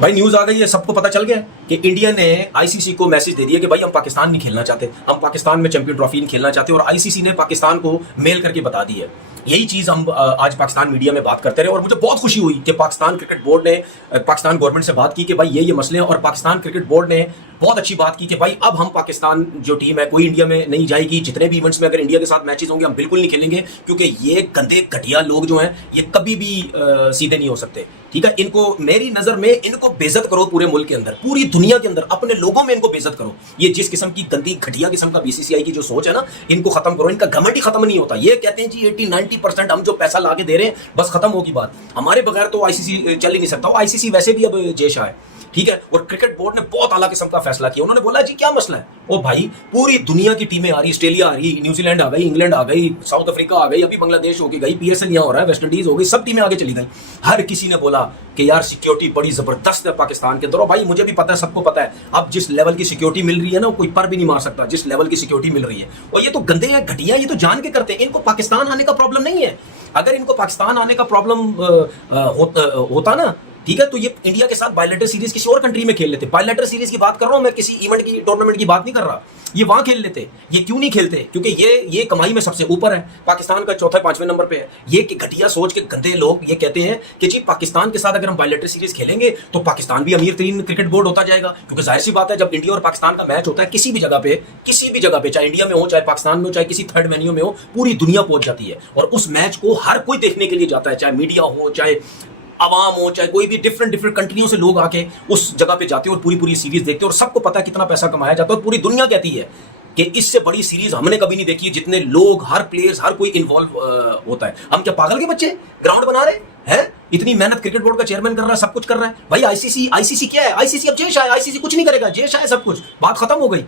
भाई न्यूज आ गई है, सबको पता चल गया कि इंडिया ने आईसीसी को मैसेज दे दिया कि भाई हम पाकिस्तान नहीं खेलना चाहते, हम पाकिस्तान में चैंपियन ट्रॉफी नहीं खेलना चाहते। और आईसीसी ने पाकिस्तान को मेल करके बता दी है। यही चीज हम आज पाकिस्तान मीडिया में बात करते रहे और मुझे बहुत खुशी हुई कि पाकिस्तान क्रिकेट बोर्ड ने पाकिस्तान गवर्नमेंट से बात की कि भाई ये मसले हैं। और पाकिस्तान क्रिकेट बोर्ड ने बहुत अच्छी बात की कि भाई अब हम पाकिस्तान जो टीम है कोई इंडिया में नहीं जाएगी। जितने भी इवेंट्स में अगर इंडिया के साथ मैचेस होंगे हम बिल्कुल नहीं खेलेंगे, क्योंकि ये गंदे घटिया लोग जो हैं ये कभी भी सीधे नहीं हो सकते। ठीक है, इनको मेरी नजर में इनको बेइज्जत करो पूरे मुल्क के अंदर, पूरी दुनिया के अंदर, अपने लोगों में इनको बेइज्जत करो। ये जिस किस्म की गंदी घटिया किस्म का बीसीसीआई की जो सोच है ना, इनको खत्म करो। इनका घमंड ही खत्म नहीं होता। ये कहते हैं जी 80-90% हम जो पैसा लाके दे रहे हैं बस खत्म होगी बात, हमारे बगैर तो आईसीसी चल ही नहीं सकता। आईसीसी वैसे भी अब जेशा है, ठीक है। और क्रिकेट बोर्ड ने बहुत आला किस्म का फैसला किया। उन्होंने बोला जी क्या मसला है, ओ भाई पूरी दुनिया की टीमें आ रही, ऑस्ट्रेलिया आ रही, न्यूजीलैंड आ गई, इंग्लैंड आ गई, साउथ अफ्रीका आ गई, अभी बांग्लादेश होके गई, पीएसएल यहां हो रहा है, वेस्ट इंडीज हो गई, सब टीमें आगे चली गई। हर किसी ने बोला कि यार सिक्योरिटी बड़ी जबरदस्त है पाकिस्तान के अंदर। और भाई मुझे भी पता है, सबको पता है, अब जिस लेवल की सिक्योरिटी मिल रही है ना कोई पर भी नहीं मार सकता, जिस लेवल की सिक्योरिटी मिल रही है। और ये तो गंदे हैं, घटिया, ये तो जान के करते हैं। इनको पाकिस्तान आने का प्रॉब्लम नहीं है। अगर इनको पाकिस्तान आने का प्रॉब्लम होता ना, ठीक है, तो ये इंडिया के साथ बायलैटरल सीरीज किसी और कंट्री में खेल लेते। बायलैटरल सीरीज की बात कर रहा हूं मैं, किसी इवेंट की, टूर्नामेंट की बात नहीं कर रहा। ये वहां खेल लेते। ये क्यों नहीं खेलते? क्योंकि ये कमाई में सबसे ऊपर है, पाकिस्तान का चौथे पांचवें नंबर पे है। ये कि घटिया सोच के गंदे लोग ये कहते हैं कि जी पाकिस्तान के साथ अगर हम बायलैटरल सीरीज खेलेंगे तो पाकिस्तान भी अमीर तरीन क्रिकेट बोर्ड होता जाएगा। क्योंकि जाहिर सी बात है, जब इंडिया और पाकिस्तान का मैच होता है किसी भी जगह पे, चाहे इंडिया में हो, चाहे पाकिस्तान में हो, चाहे किसी थर्ड वेन्यू में हो, पूरी दुनिया पहुंच जाती है। और उस मैच को हर कोई देखने के लिए जाता है, चाहे मीडिया हो, चाहे अवाम हो, चाहे कोई भी डिफरेंट कंट्रियों से लोग आके उस जगह पे जाते हैं और पूरी सीरीज देखते हैं। और सबको पता है कितना पैसा कमाया जाता है। और पूरी दुनिया कहती है कि इससे बड़ी सीरीज हमने कभी नहीं देखी, जितने लोग, हर प्लेयर्स, हर कोई इन्वॉल्व होता है। हम क्या पागल के बच्चे ग्राउंड बना रहे हैं? इतनी मेहनत क्रिकेट बोर्ड का चेयरमैन कर रहा है, सब कुछ कर रहा है। भाई आईसीसी क्या है? आईसीसी अब जेश है, आईसीसी कुछ नहीं करेगा, जेश है सब कुछ, बात खत्म हो गई।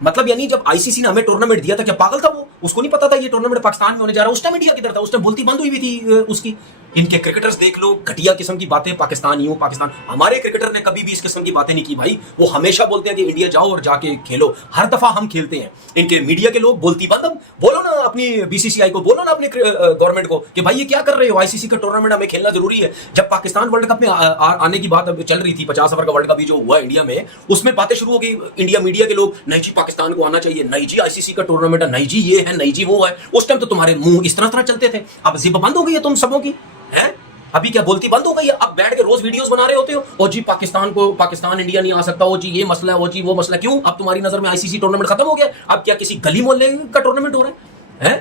मतलब यानी जब आईसीसी ने हमें टूर्नामेंट दिया था, क्या पागल था वो? उसको नहीं पता था ये टूर्नामेंट पाकिस्तान में होने जा रहा है? उस टाइम इंडिया किधर था? उस टाइम बोलती बंद हुई भी थी उसकी। इनके क्रिकेटर्स देख लो, घटिया किस्म की बातें, पाकिस्तान यूं पाकिस्तान। हमारे क्रिकेटर ने कभी भी इस किस्म की बातें नहीं की भाई। वो हमेशा बोलते हैं कि इंडिया जाओ और जाके खेलो। हर दफा हम खेलते हैं। इनके मीडिया के लोग बोलती बंद। बोलो ना अपनी बीसीसीआई को, बोलो ना अपनी गवर्नमेंट को कि भाई ये क्या कर रहे हो? आईसीसी का टूर्नामेंट हमें खेलना जरूरी है। जब पाकिस्तान वर्ल्ड कप में आने की बात चल रही थी, 50 ओवर का वर्ल्ड कप जो हुआ इंडिया में, उसमें बातें शुरू हो गई। इंडिया मीडिया के लोग, नहीं जी पाकिस्तान को आना चाहिए, नहीं जी आईसीसी का टूर्नामेंट है, नहीं जी ये है, नहीं जी वो है। उस टाइम तो तुम्हारे मुंह इस तरह चलते थे। अब जिब बंद हो गई है तुम सबों की, है? अभी क्या बोलती बंद हो गई है? अब बैठ के रोज वीडियोस बना रहे होते हो, ओ जी पाकिस्तान इंडिया नहीं आ सकता, ओ जी ये मसला है, ओ जी वो मसला। क्यों? अब तुम्हारी नजर में आईसीसी टूर्नामेंट खत्म हो गया। अब क्या किसी गली मोहल्ले का टूर्नामेंट हो रहा है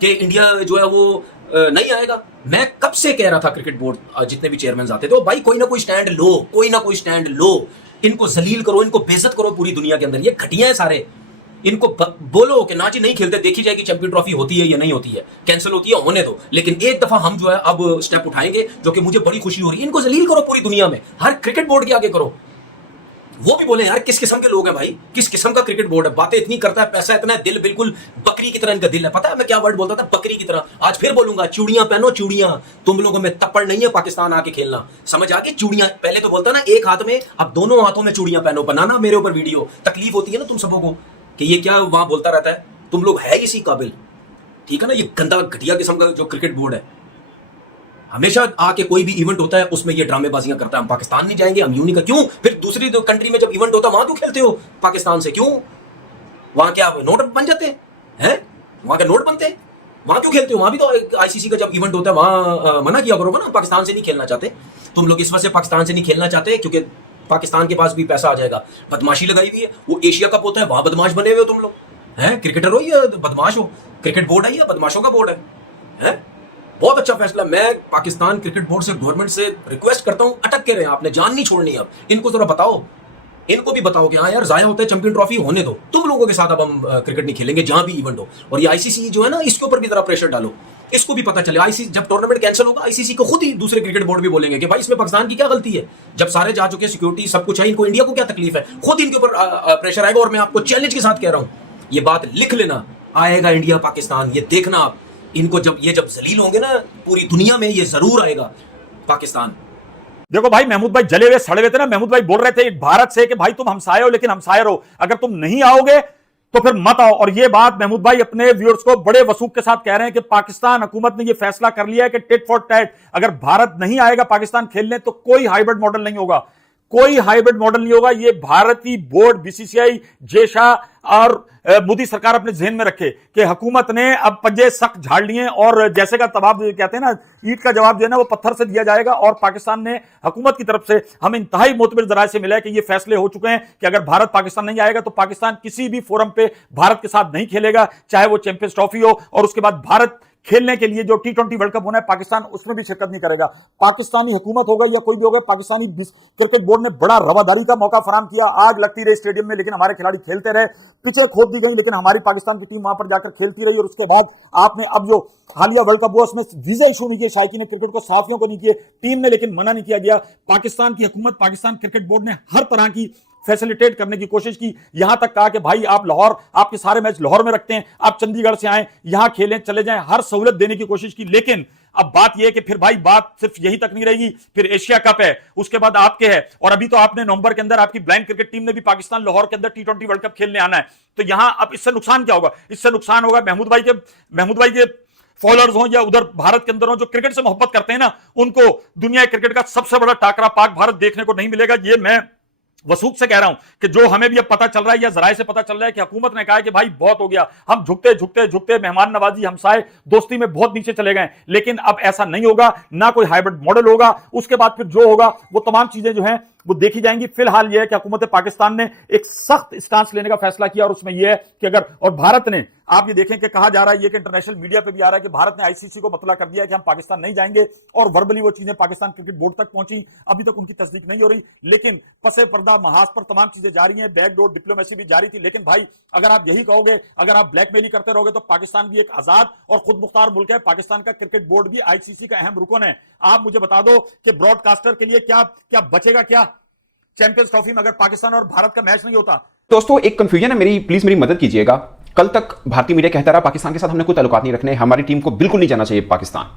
कि इंडिया जो है वो नहीं आएगा? मैं कब से कह रहा था, क्रिकेट बोर्ड जितने भी चेयरमैन आते थे, भाई कोई ना कोई स्टैंड लो, कोई ना कोई स्टैंड लो। इनको जलील करो, इनको बेइज्जत करो पूरी दुनिया के अंदर। ये घटिया है सारे। इनको बोलो कि ना जी नहीं खेलते, देखी जाएगी चैंपियन ट्रॉफी होती है या नहीं होती है, कैंसिल होती है, होने दो। लेकिन एक दफा हम जो है अब स्टेप उठाएंगे, जो कि मुझे बड़ी खुशी हो रही है। इनको जलील करो पूरी दुनिया में, हर क्रिकेट बोर्ड के आगे करो। वो भी बोले यार किस किस्म के लोग हैं भाई, किस किस्म का क्रिकेट बोर्ड है, बातें इतनी करता है, पैसा इतना है, दिल बिल्कुल बकरी की तरह इनका दिल है। पता है मैं क्या वर्ड बोलता था? बकरी की तरह। आज फिर बोलूंगा, चूड़ियां पहनो, चूड़ियां। तुम लोगों में तप्पड़ नहीं है पाकिस्तान आके खेलना, समझ आ गई? चूड़ियां पहले तो बोलता ना एक हाथ में, अब दोनों हाथों में चूड़ियां पहनो। बनाना मेरे ऊपर वीडियो, तकलीफ होती है ना तुम सबों को कि ये क्या वहां बोलता रहता है। तुम लोग है इसी काबिल, ठीक है ना? ये गंदा घटिया किस्म का जो क्रिकेट बोर्ड है, हमेशा आके कोई भी इवेंट होता है उसमें ये ड्रामेबाजियां करता है। हम पाकिस्तान नहीं जाएंगे, हम यूं नहीं कर। क्यों? फिर दूसरी कंट्री में जब इवेंट होता है वहां क्यों खेलते हो पाकिस्तान से? क्यों? वहां क्या नोट बन जाते हैं? वहां के नोट बनते हैं, वहां क्यों खेलते हो? वहां भी तो आईसीसी का जब इवेंट होता है वहां मना किया करोगे ना, पाकिस्तान से नहीं खेलना चाहते। तुम लोग इस वजह से पाकिस्तान से नहीं खेलना चाहते क्योंकि पाकिस्तान के पास भी पैसा आ जाएगा। बदमाशी लगाई हुई है। वो एशिया कप होता है, वहां बदमाश बने हुए हो तुम लोग, हैं? क्रिकेटर हो या बदमाश हो? क्रिकेट बोर्ड है या बदमाशों का बोर्ड है? बहुत अच्छा फैसला। मैं पाकिस्तान क्रिकेट बोर्ड से, गवर्नमेंट से रिक्वेस्ट करता हूं, अटक के रहे, आपने जान नहीं छोड़नी। अब इनको जरा बताओ, इनको भी बताओ कि हाँ यार जाया होता है, चैंपियन ट्रॉफी होने दो, तुम लोगों के साथ अब हम क्रिकेट नहीं खेलेंगे जहां भी इवेंट हो। और ये आईसीसी जो है ना, इसके ऊपर भी जरा प्रेशर डालो, इसको भी पता चले। आईसीसी जब टूर्नामेंट कैंसिल होगा, आईसीसी को खुद ही दूसरे क्रिकेट बोर्ड भी बोलेंगे कि भाई इसमें पाकिस्तान की क्या गलती है? जब सारे जा चुके, सिक्योरिटी सब कुछ है, इनको इंडिया को क्या तकलीफ है? खुद इनके ऊपर प्रेशर आएगा। और मैं आपको चैलेंज के साथ कह रहा हूं, ये बात लिख लेना, आएगा इंडिया पाकिस्तान। ये देखना आप, इनको जब जलील होंगे ना पूरी दुनिया में, ये जरूर आएगा पाकिस्तान। देखो भाई, महमूद भाई जले हुए सड़े हुए थे ना। महमूद भाई बोल रहे थे भारत से कि भाई तुम हमसाये हो लेकिन हमसाये रहो, अगर तुम नहीं आओगे तो फिर मत आओ। और ये बात महमूद भाई अपने व्यूअर्स को बड़े वसूख के साथ कह रहे हैं कि पाकिस्तान हुकूमत ने ये फैसला कर लिया है कि टिट फॉर टैट, अगर भारत नहीं आएगा पाकिस्तान खेलने तो कोई हाइब्रिड मॉडल नहीं होगा। कोई हाइब्रिड मॉडल नहीं होगा। ये भारतीय बोर्ड, बीसीसीआई, जेशा और मोदी सरकार अपने जहन में रखे कि हुकूमत ने अब पंजे सख्त झाड़ लिए और जैसे का तबाब कहते हैं ना, ईंट का जवाब जो है ना वो पत्थर से दिया जाएगा। और पाकिस्तान ने हुकूमत की तरफ से हमें इंतहाई मोतबर जराये से मिला है कि ये फैसले हो चुके हैं कि अगर भारत पाकिस्तान नहीं आएगा तो पाकिस्तान किसी भी फोरम पे भारत के साथ नहीं खेलेगा, चाहे वो चैंपियंस ट्रॉफी हो। और उसके बाद भारत खेलने के लिए जो T20 वर्ल्ड कप होना है, पाकिस्तान उसमें भी शिरकत नहीं करेगा। पाकिस्तानी हुकूमत होगा या कोई भी होगा, पाकिस्तानी क्रिकेट बोर्ड ने बड़ा रवादारी का मौका फराम किया। आग लगती रही स्टेडियम में, लेकिन हमारे खिलाड़ी खेलते रहे। पिचें खोद दी गई, लेकिन हमारी पाकिस्तान की टीम वहां पर जाकर खेलती रही। और उसके बाद आपने अब जो हालिया वर्ल्ड कप हुआ, उसमें वीजा इशू नहीं किए शायकीन ने क्रिकेट को, सहाफियों को नहीं किए, टीम ने लेकिन मना नहीं किया गया। पाकिस्तान की हुकूमत, पाकिस्तान क्रिकेट बोर्ड ने हर तरह की फैसिलिटेट करने की कोशिश की। यहां तक कहा कि भाई आप लाहौर, आपके सारे मैच लाहौर में रखते हैं, आप चंडीगढ़ से आए, यहां खेलें, चले जाएं, हर सहूलत देने की कोशिश की। लेकिन अब बात यह है कि फिर भाई बात सिर्फ यही तक नहीं रहेगी, फिर एशिया कप है, उसके बाद आपके है। और अभी तो आपने नवंबर के अंदर आपकी ब्लाइंड क्रिकेट टीम ने भी पाकिस्तान लाहौर के अंदर T20 वर्ल्ड कप खेलने आना है। तो यहां अब इससे नुकसान क्या होगा? इससे नुकसान होगा महमूद भाई के फॉलोअर्स हो या उधर भारत के अंदर हो जो क्रिकेट से मोहब्बत करते हैं ना, उनको दुनिया क्रिकेट का सबसे बड़ा टाकरा पाक भारत देखने को नहीं मिलेगा। ये मैं वसूख से कह रहा हूं कि जो हमें भी अब पता चल रहा है या जराये से पता चल रहा है कि हुकूमत ने कहा है कि भाई बहुत हो गया, हम झुकते मेहमान नवाजी, हमसाए दोस्ती में बहुत नीचे चले गए। लेकिन अब ऐसा नहीं होगा, ना कोई हाइब्रिड मॉडल होगा। उसके बाद फिर जो होगा वो तमाम चीजें जो हैं वो देखी जाएंगी। फिलहाल यह है कि हुकूमत पाकिस्तान ने एक सख्त स्टांस लेने का फैसला किया और उसमें यह है कि अगर, और भारत ने, आप ये देखें कि कहा जा रहा है, ये कि इंटरनेशनल मीडिया पे भी आ रहा है कि भारत ने आईसीसी को मतला कर दिया कि हम पाकिस्तान नहीं जाएंगे। और वर्बली वो चीजें पाकिस्तान क्रिकेट बोर्ड तक पहुंची, अभी तक उनकी तस्दीक नहीं हो रही। लेकिन पसे पर्दा महाज पर तमाम चीजें जारी हैं, बैकडोर डिप्लोमेसी भी जारी थी। लेकिन भाई अगर आप यही कहोगे, अगर आप ब्लैकमेल करते रहोगे, तो पाकिस्तान भी एक आजाद और खुद मुख्तार मुल्क है। पाकिस्तान का क्रिकेट बोर्ड भी आईसीसी का अहम रुकन है। आप मुझे बता दो कि ब्रॉडकास्टर के लिए क्या बचेगा, क्या चैंपियंस ट्रॉफी में अगर पाकिस्तान और भारत का मैच नहीं होता? दोस्तों एक कंफ्यूजन है मेरी, प्लीज मेरी मदद कीजिएगा। कल तक भारतीय मीडिया कहता रहा पाकिस्तान के साथ हमने कोई ताल्लुकात नहीं रखने, हमारी टीम को बिल्कुल नहीं जाना चाहिए पाकिस्तान।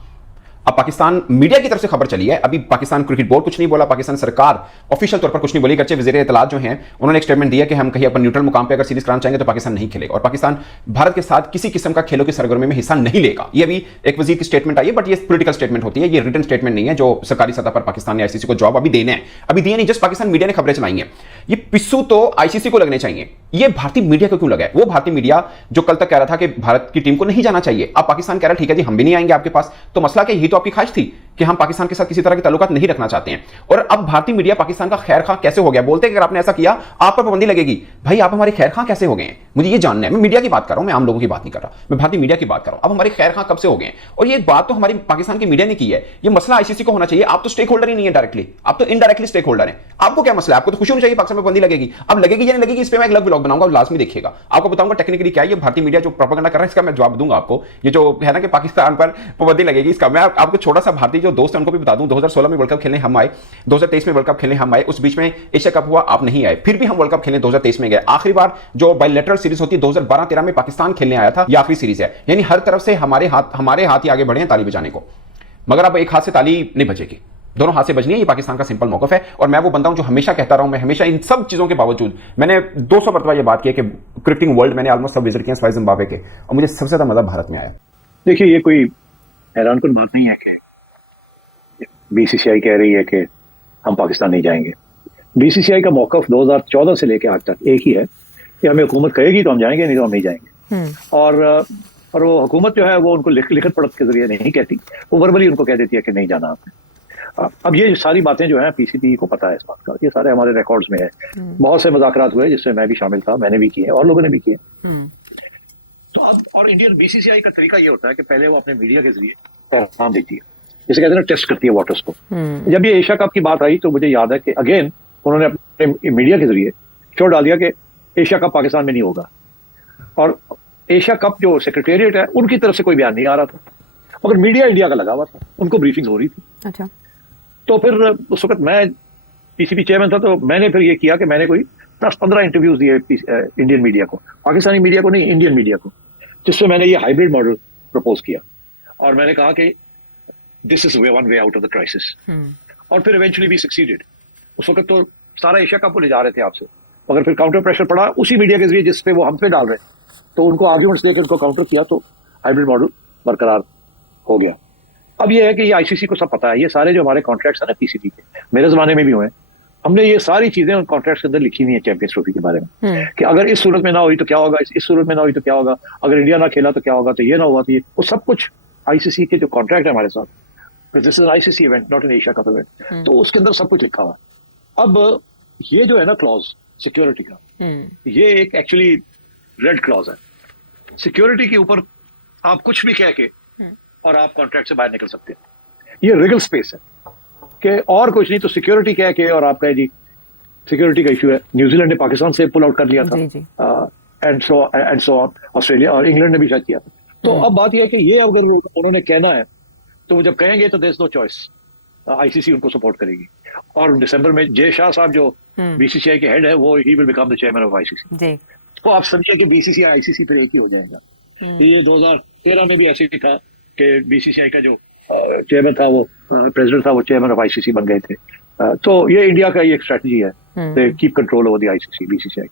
अब पाकिस्तान मीडिया की तरफ से खबर चली है, अभी पाकिस्तान क्रिकेट बोर्ड कुछ नहीं बोला, पाकिस्तान सरकार ऑफिशियल तौर पर कुछ नहीं बोली। गर्चे वज़ीर इत्तलात जो हैं उन्होंने एक स्टेटमेंट दिया कि हम कहीं अपन न्यूट्रल मुकाम पे अगर सीरीज कराना चाहेंगे तो पाकिस्तान नहीं खेलेगा और पाकिस्तान भारत के साथ किसी किस्म का खेलों की सरगर्मी में हिस्सा नहीं लेगा। ये अभी एक वजीर की स्टेटमेंट आई है, बट ये पॉलिटिकल स्टेटमेंट होती है, ये रिटन स्टेटमेंट नहीं है जो सरकारी सतह पर पाकिस्तान ने आईसीसी को जवाब अभी देने हैं। अभी दिए नहीं, जस्ट पाकिस्तान मीडिया ने खबरें चलाई हैं। ये पिस्सू तो आईसीसी को लगने चाहिए, ये भारतीय मीडिया को क्यों लगा है? वो भारतीय मीडिया जो कल तक कह रहा था कि भारत की टीम को नहीं जाना चाहिए, अब पाकिस्तान कह रहा है ठीक है जी हम भी नहीं आएंगे आपके पास। तो मसला क्या, यही तो आपकी ख्वाहिश थी कि हम पाकिस्तान के साथ किसी तरह के ताल्लुकात नहीं रखना चाहते हैं। और अब भारतीय मीडिया पाकिस्तान का खैर खां कैसे हो गया? बोलते हैं कि अगर आपने ऐसा किया आप पर पाबंदी लगेगी। भाई आप हमारे खैर खां कैसे हो गए हैं? मुझे ये जानना है। मैं मीडिया की बात कर रहा हूं, मैं आम लोगों की बात नहीं कर रहा, मैं भारतीय मीडिया की बात कर रहा हूं। अब हमारे खैर खां कब से हो गए हैं? और ये बात तो हमारी पाकिस्तान की मीडिया ने की है। ये मसला आईसीसी को होना चाहिए। आप तो स्टेक होल्डर ही नहीं है डायरेक्टली, आप तो इनडायरेक्टली स्टेक होल्डर है। आपको क्या मसला है? आपको तो खुशी होनी चाहिए पाकिस्तान में पाबंदी लगेगी। अब लगेगी या नहीं लगेगी इस पर मैं एक अलग ब्लॉग बनाऊंगा, लास्ट में देखिएगा, आपको बताऊंगा टेक्निकली क्या है। ये भारतीय मीडिया जो प्रोपेगेंडा कर रहा है इसका मैं जवाब दूंगा आपको। ये जो है ना कि पाकिस्तान पर पाबंदी लगेगी, इसका मैं आपको छोटा सा भारतीय जो दोस्त है उनको भी बता दूं। 2016 में वर्ल्ड कप खेलने हम आए, 2023 में वर्ल्ड कप खेलने हम आए, उस बीच में एशिया कप हुआ आप नहीं आए, फिर भी हम वर्ल्ड कप खेलने 2023 में गए। आखिरी बार जो बायलैटरल सीरीज होती है 2012-13 में पाकिस्तान खेलने आया था, ये आखिरी सीरीज है। यानी हर तरफ से हमारे हाथ ही आगे बढ़े हैं ताली बजाने को। मगर अब एक हाथ से ताली नहीं बजेगी, दोनों हाथ से बजनी है। ये पाकिस्तान का सिंपल मौकफ है। और मैं वो बंदा हूं जो हमेशा कहता रहा हूं, मैं हमेशा इन सब चीजों के बावजूद, मैंने 200 मरतबा ये बात की है कि क्रिकेटिंग वर्ल्ड मैंने ऑलमोस्ट सब विजिट किया सिवाय जिम्बाब्वे के, और मुझे सबसे ज्यादा मजा भारत में आया। देखिए ये कोई हैरानकुन बात नहीं है कि बीसीसीआई कह रही है कि हम पाकिस्तान नहीं जाएंगे। बीसीसीआई का मौकफ 2014 से लेकर आज तक एक ही है कि हमें हुकूमत कहेगी तो हम जाएंगे, नहीं तो हम नहीं जाएंगे। और वो हुकूमत जो है वो उनको लिखत पढ़त के जरिए नहीं कहती, वो वर्बली उनको कह देती है कि नहीं जाना आपने। अब ये सारी बातें जो है पीसीबी को पता है इस बात का, ये सारे हमारे रिकॉर्ड्स में है। बहुत से मुज़ाकरात हुए जिसमें मैं भी शामिल था, मैंने भी किए और लोगों ने भी किए। तो अब और इंडियन बीसीसीआई का तरीका ये होता है कि पहले वो अपने मीडिया के जरिए पैगाम देती है, जिसे कहते हैं ना टेस्ट करती है वाटर्स को। जब ये एशिया कप की बात आई तो मुझे याद है कि अगेन उन्होंने अपने मीडिया के जरिए शो डाल दिया कि एशिया कप पाकिस्तान में नहीं होगा। और एशिया कप जो सेक्रेटेरिएट है उनकी तरफ से कोई बयान नहीं आ रहा था, मगर मीडिया इंडिया का लगा हुआ था, उनको ब्रीफिंग हो रही थी। अच्छा। तो फिर उस वक्त मैं पीसीबी चेयरमैन था, तो मैंने फिर ये किया कि मैंने कोई 10-15 इंटरव्यूज दिए इंडियन मीडिया को, पाकिस्तानी मीडिया को नहीं, इंडियन मीडिया को, जिससे मैंने ये हाइब्रिड मॉडल प्रपोज किया। और मैंने कहा कि this is one way out of the crisis. और फिर इवेंचुअली भी सक्सीडेड। उस वक्त तो सारा एशिया कप वो ले जा रहे थे आपसे, मगर फिर काउंटर प्रेशर पड़ा उसी मीडिया के जरिए जिस पे वो हम पे डाल रहे, तो उनको आर्ग्यूमेंट्स देकर उनको काउंटर किया, तो हाइब्रिड मॉडल बरकरार हो गया। अब ये है कि ये आईसीसी को सब पता है, ये सारे जो हमारे कॉन्ट्रैक्ट्स हैं ना पीसीबी के, मेरे जमाने में भी हुए, हमने ये सारी चीजें उन कॉन्ट्रैक्ट के अंदर लिखी हुई है चैंपियंस ट्रॉफी के बारे में, कि अगर इस सूरत में ना हुई तो क्या होगा, इस सूरत में ना हुई तो क्या होगा, अगर इंडिया ना खेला तो क्या होगा, तो ये ना हुआ तो ये, वो सब कुछ आईसीसी के जो कॉन्ट्रैक्ट है हमारे साथ, this is ICC event not an Asia cup event, तो उसके अंदर सब कुछ लिखा हुआ है। अब ये जो है ना क्लॉज सिक्योरिटी का, ये एक एक्चुअली रेड क्लॉज है। सिक्योरिटी के ऊपर आप कुछ भी कह के और आप कॉन्ट्रैक्ट से बाहर निकल सकते हैं, ये रिगल स्पेस है कि और कुछ नहीं, तो सिक्योरिटी कह के और आप कहे जी सिक्योरिटी का इशू है। न्यूजीलैंड ने पाकिस्तान से पुल आउट कर लिया था, एंड सो ऑस्ट्रेलिया और इंग्लैंड ने भी शायद किया था। तो अब बात यह है कि ये अगर उन्होंने कहना है तो वो जब कहेंगे तो there is no choice, ICC उनको सपोर्ट करेगी। और दिसंबर में जय शाह साहब जो बीसीसीआई के हेड है, वो he will become the chairman of ICC. तो आप समझिए कि बीसीसीआई आईसीसी फिर एक ही हो जाएगा। ये 2013 में भी ऐसे ही था कि बीसीसीआई का जो चेयरमैन था, वो प्रेसिडेंट था, वो चेयरमैन ऑफ आईसीसी बन गए थे। तो ये इंडिया का एक स्ट्रेटजी है, keep control over the ICC BCCI.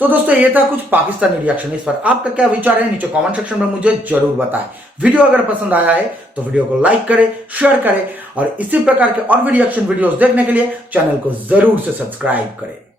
तो दोस्तों ये था कुछ पाकिस्तानी रिएक्शन। इस पर आपका क्या विचार है नीचे कमेंट सेक्शन में मुझे जरूर बताएं। वीडियो अगर पसंद आया है तो वीडियो को लाइक करें, शेयर करें और इसी प्रकार के और भी रिएक्शन वीडियोस देखने के लिए चैनल को जरूर से सब्सक्राइब करें।